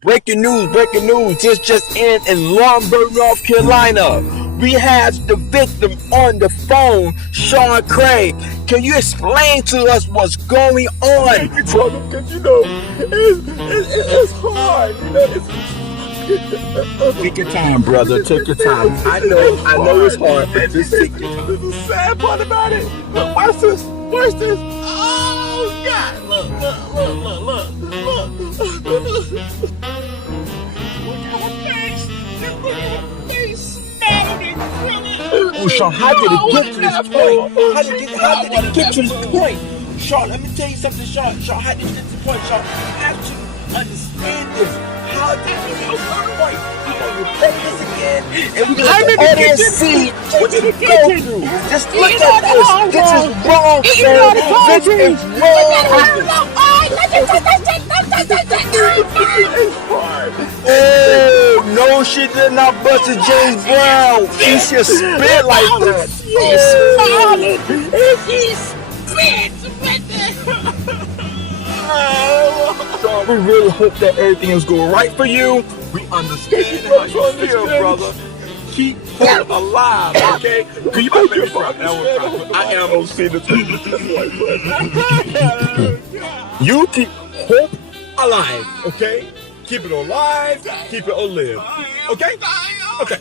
Breaking news, just in Lawrenceburg, North Carolina. We have the victim on the phone, Sean Craig. Can you explain to us what's going on? Because it's hard. Take your time, brother. Take your time. I know it's hard, but just take your time. There's a sad part about it. Look, watch this. Watch this. Oh God! Look. Look at her face. Look at her face. Smelling and grilling. Oh, Sean, how did it get to this point? How did it get to this point? Sean, let me tell you something, Sean, how did it get to this point, Sean? You have to understand this. How did it get to this point? We're going to play this again, and we're going to let the audience see what you go through. Just look at this. This is wrong, sir. This is wrong. Oh, no, she did not bust a James Brown. She should spit like that. She's smiling. And she spits with it. Sean, we really hope that everything is going right for you. We understand how you feel, brother. Keep hope alive, okay? Can you put your phone? I am gonna see the You keep hope alive, okay? Keep it alive, keep it alive, okay? Okay.